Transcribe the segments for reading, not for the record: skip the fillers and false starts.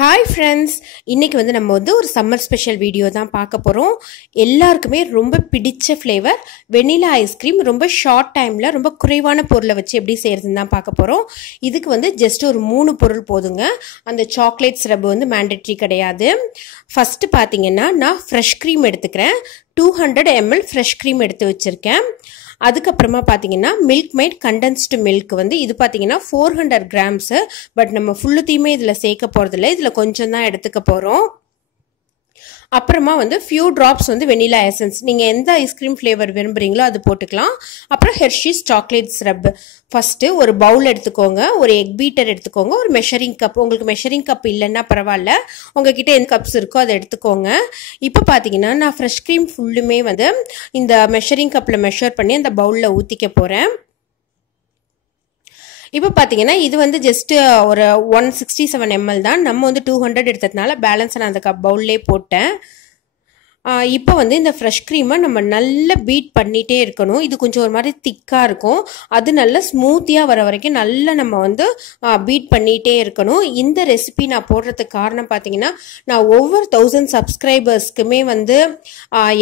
Hi friends, இன்றைக்கி வந்து நம்ம வந்து ஒரு சம்மர் ஸ்பெஷல் வீடியோ தான் பார்க்க போகிறோம். எல்லாருக்குமே ரொம்ப பிடிச்ச ஃப்ளேவர் வெனிலா ஐஸ்கிரீம் ரொம்ப ஷார்ட் டைமில் ரொம்ப குறைவான பொருளை வச்சு எப்படி செய்கிறதுன்னு தான் பார்க்க போகிறோம். இதுக்கு வந்து ஜஸ்ட் ஒரு 3 பொருள் போதுங்க. அந்த சாக்லேட் சிரப் வந்து மேண்டட்ரி கிடையாது. ஃபஸ்ட்டு பார்த்தீங்கன்னா நான் ஃப்ரெஷ் க்ரீம் எடுத்துக்கிறேன். 200 ml ஃப்ரெஷ் க்ரீம் எடுத்து வச்சுருக்கேன். அதுக்கப்புறமா பார்த்தீங்கன்னா மில்க் மேட் கண்டென்ஸ்டு மில்க் வந்து இது பார்த்தீங்கன்னா 400 கிராம்ஸு. பட் நம்ம ஃபுல்லுத்தையுமே இதில் சேர்க்க போகிறதில்ல, இதில் கொஞ்சம் தான் எடுத்துக்க போகிறோம். அப்புறமா வந்து ஃபியூ ட்ராப்ஸ் வந்து வெனிலா எசன்ஸ், நீங்கள் எந்த ஐஸ்கிரீம் ஃப்ளேவர் விரும்புகிறீங்களோ அது போட்டுக்கலாம். அப்புறம் ஹெர்ஷீஸ் சாக்லேட் சிரப். ஃபஸ்ட்டு ஒரு பவுல் எடுத்துக்கோங்க, ஒரு எக் பீட்டர் எடுத்துக்கோங்க, ஒரு மெஷரிங் கப். உங்களுக்கு மெஷரிங் கப் இல்லைன்னா பரவாயில்ல, உங்ககிட்ட எந்த கப்ஸ் இருக்கோ அதை எடுத்துக்கோங்க. இப்போ பார்த்தீங்கன்னா நான் ஃப்ரெஷ் க்ரீம் ஃபுல்லுமே வந்து இந்த மெஷரிங் கப்பில் மெஷர் பண்ணி அந்த பவுலில் ஊற்றிக்க போகிறேன். இப்போ பார்த்தீங்கன்னா இது வந்து ஜஸ்ட்டு ஒரு 167 ml தான். நம்ம வந்து 200 எடுத்ததுனால பேலன்ஸை நான் அந்த பவுல்லே போட்டேன். இப்போ வந்து இந்த ஃப்ரெஷ் க்ரீமை நம்ம நல்லா பீட் பண்ணிகிட்டே இருக்கணும். இது கொஞ்சம் ஒரு மாதிரி திக்காக இருக்கும், அது நல்லா ஸ்மூத்தியாக வர வரைக்கும் நல்லா நம்ம வந்து பீட் பண்ணிகிட்டே இருக்கணும். இந்த ரெசிபி நான் போடுறதுக்கு காரணம் பார்த்தீங்கன்னா, நான் ஒவ்வொரு 1000 சப்ஸ்கிரைபர்ஸ்க்குமே வந்து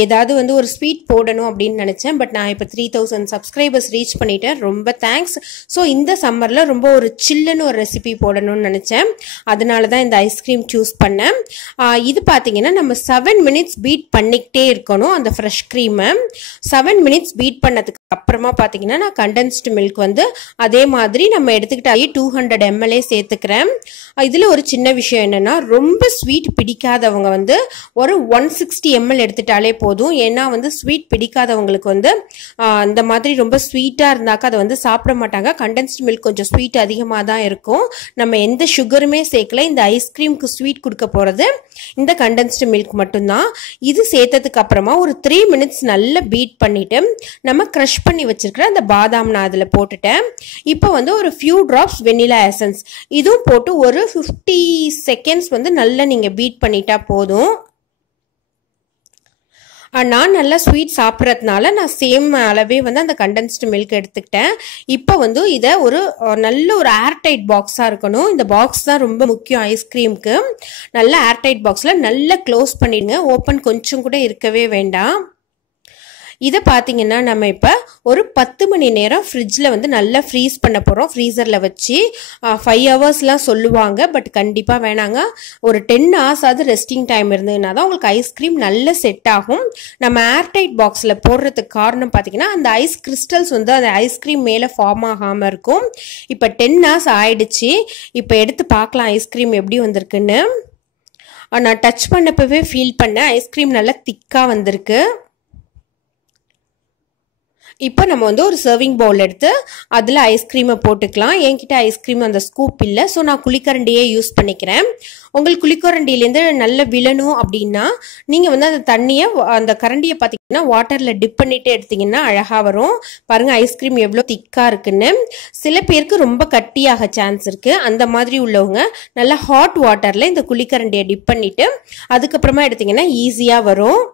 ஏதாவது வந்து ஒரு ஸ்வீட் போடணும் அப்படின்னு நினச்சேன். பட் நான் இப்போ 3000 சப்ஸ்கிரைபர்ஸ் ரீச் பண்ணிட்டேன். ரொம்ப தேங்க்ஸ். ஸோ இந்த சம்மரில் ரொம்ப ஒரு சில்லுன்னு ஒரு ரெசிபி போடணும்னு நினச்சேன். அதனால தான் இந்த ஐஸ்கிரீம் சூஸ் பண்ணேன். இது பார்த்தீங்கன்னா நம்ம 7 மினிட்ஸ் பீட் பண்ணிக்கிட்டே இருக்கணும். அந்த ஃப்ரெஷ் க்ரீமை 7 மினிட்ஸ் பீட் பண்ணதுக்கு அப்புறமா பார்த்தீங்கன்னா நான் கண்டென்ஸ்டு மில்க் வந்து அதே மாதிரி நம்ம எடுத்துக்கிட்டாலே 200 ml சேர்த்துக்கிறேன். இதில் ஒரு சின்ன விஷயம் என்னென்னா, ரொம்ப ஸ்வீட் பிடிக்காதவங்க வந்து ஒரு 160 ml எடுத்துட்டாலே போதும். ஏன்னா வந்து ஸ்வீட் பிடிக்காதவங்களுக்கு வந்து இந்த மாதிரி ரொம்ப ஸ்வீட்டாக இருந்தாக்கா அதை வந்து சாப்பிட மாட்டாங்க. கண்டென்ஸ்டு மில்க் கொஞ்சம் ஸ்வீட் அதிகமாக தான் இருக்கும். நம்ம எந்த சுகருமே சேர்க்கல. இந்த ஐஸ்கிரீமுக்கு ஸ்வீட் கொடுக்க போகிறது இந்த கண்டென்ஸ்டு மில்க் மட்டும்தான். இது சேர்த்ததுக்கு அப்புறமா ஒரு 3 மினிட்ஸ் நல்லா பீட் பண்ணிட்டு நம்ம க்ரஷ் பண்ணி வச்சிருக்கிற அந்த பாதாம் நான் அதில் போட்டுட்டேன். இப்போ வந்து ஒரு ஃபியூ ட்ராப்ஸ் வெனிலா எசன்ஸ் இதுவும் போட்டு ஒரு 50 செகண்ட்ஸ் வந்து நல்லா நீங்கள் பீட் பண்ணிட்டா போதும். நான் நல்லா ஸ்வீட் சாப்பிட்றதுனால நான் சேம் அளவே வந்து அந்த கண்டென்ஸ்டு மில்க் எடுத்துக்கிட்டேன். இப்போ வந்து இதை ஒரு நல்ல ஒரு ஏர்டைட் பாக்ஸாக இருக்கணும். இந்த பாக்ஸ் தான் ரொம்ப முக்கியம் ஐஸ்கிரீமுக்கு. நல்ல ஏர்டைட் பாக்ஸில் நல்லா க்ளோஸ் பண்ணிடுங்க. ஓப்பன் கொஞ்சம் கூட இருக்கவே வேண்டாம். இதை பார்த்தீங்கன்னா நம்ம இப்போ ஒரு 10 மணி நேரம் ஃப்ரிட்ஜில் வந்து நல்லா ஃப்ரீஸ் பண்ண போகிறோம். ஃப்ரீசரில் வச்சு 5 ஹவர்ஸ்லாம் சொல்லுவாங்க. பட் கண்டிப்பாக வேணாங்க, ஒரு 10 hours ஆகுது ரெஸ்டிங் டைம் இருந்ததுன்னா தான் உங்களுக்கு ஐஸ்கிரீம் நல்லா செட் ஆகும். நம்ம ஏர்டைட் பாக்ஸில் போடுறதுக்கு காரணம் பார்த்தீங்கன்னா அந்த ஐஸ் கிறிஸ்டல்ஸ் வந்து அந்த ஐஸ்கிரீம் மேலே ஃபார்ம் ஆகாமல் இருக்கும். இப்போ 10 hours ஆயிடுச்சு. இப்போ எடுத்து பார்க்கலாம் ஐஸ்கிரீம் எப்படி வந்திருக்குன்னு. நான் டச் பண்ணப்பவே ஃபீல் பண்ணேன், ஐஸ்கிரீம் நல்லா திக்காக வந்திருக்கு. இப்போ நம்ம வந்து ஒரு சர்விங் பவுல் எடுத்து அதில் ஐஸ்கிரீமை போட்டுக்கலாம். என்கிட்ட ஐஸ்கிரீம் அந்த ஸ்கூப் இல்லை, ஸோ நான் குழிக்கரண்டியே யூஸ் பண்ணிக்கிறேன். உங்களுக்கு குழிக்கரண்டியிலேருந்து நல்ல விழணும் அப்படின்னா நீங்கள் வந்து அந்த தண்ணியை அந்த கரண்டியை பார்த்தீங்கன்னா வாட்டரில் டிப் பண்ணிட்டு எடுத்தீங்கன்னா அழகாக வரும். பாருங்கள் ஐஸ்கிரீம் எவ்வளோ திக்காக இருக்குன்னு. சில பேருக்கு ரொம்ப கட்டியாக சான்ஸ் இருக்குது. அந்த மாதிரி உள்ளவங்க நல்லா ஹாட் வாட்டரில் இந்த குழிக்கரண்டியை டிப் பண்ணிவிட்டு அதுக்கப்புறமா எடுத்திங்கன்னா ஈஸியாக வரும்.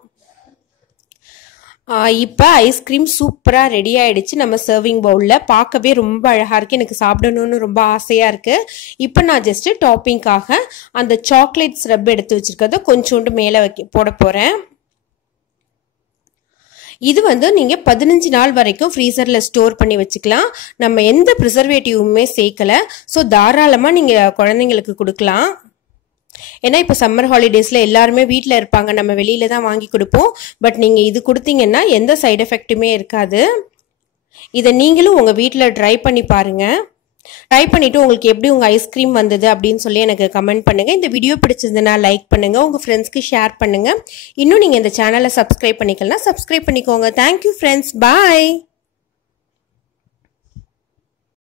இப்போ ஐஸ்கிரீம் சூப்பராக ரெடி ஆகிடுச்சு நம்ம சர்விங் பவுலில். பார்க்கவே ரொம்ப அழகாக இருக்குது, எனக்கு சாப்பிடணுன்னு ரொம்ப ஆசையாக இருக்குது. இப்போ நான் ஜஸ்ட்டு டாப்பிங்காக அந்த சாக்லேட் சிரப் எடுத்து வச்சுருக்கிறத கொஞ்சோண்டு மேலே போட போகிறேன். இது வந்து நீங்கள் 15 நாள் வரைக்கும் ஃப்ரீசரில் ஸ்டோர் பண்ணி வச்சுக்கலாம். நம்ம எந்த ப்ரிசர்வேட்டிவுமே சேர்க்கலை. ஸோ தாராளமாக நீங்கள் குழந்தைங்களுக்கு கொடுக்கலாம். ஏன்னா இப்போ சம்மர் ஹாலிடேஸில் எல்லாருமே வீட்டில் இருப்பாங்க, நம்ம வெளியில தான் வாங்கி கொடுப்போம். பட் நீங்கள் இது கொடுத்தீங்கன்னா எந்த சைடு எஃபெக்ட்டுமே இருக்காது. இதை நீங்களும் உங்கள் வீட்டில் ட்ரை பண்ணி பாருங்கள். ட்ரை பண்ணிவிட்டு உங்களுக்கு எப்படி உங்கள் ஐஸ்கிரீம் வந்தது அப்படின்னு சொல்லி எனக்கு கமெண்ட் பண்ணுங்கள். இந்த வீடியோ பிடிச்சிருந்ததுன்னா லைக் பண்ணுங்கள், உங்கள் ஃப்ரெண்ட்ஸ்க்கு ஷேர் பண்ணுங்கள். இன்னும் நீங்கள் இந்த சேனலை சப்ஸ்கிரைப் பண்ணிக்கலாம், சப்ஸ்கிரைப் பண்ணிக்கோங்க. தேங்க்யூ ஃப்ரெண்ட்ஸ், பாய்.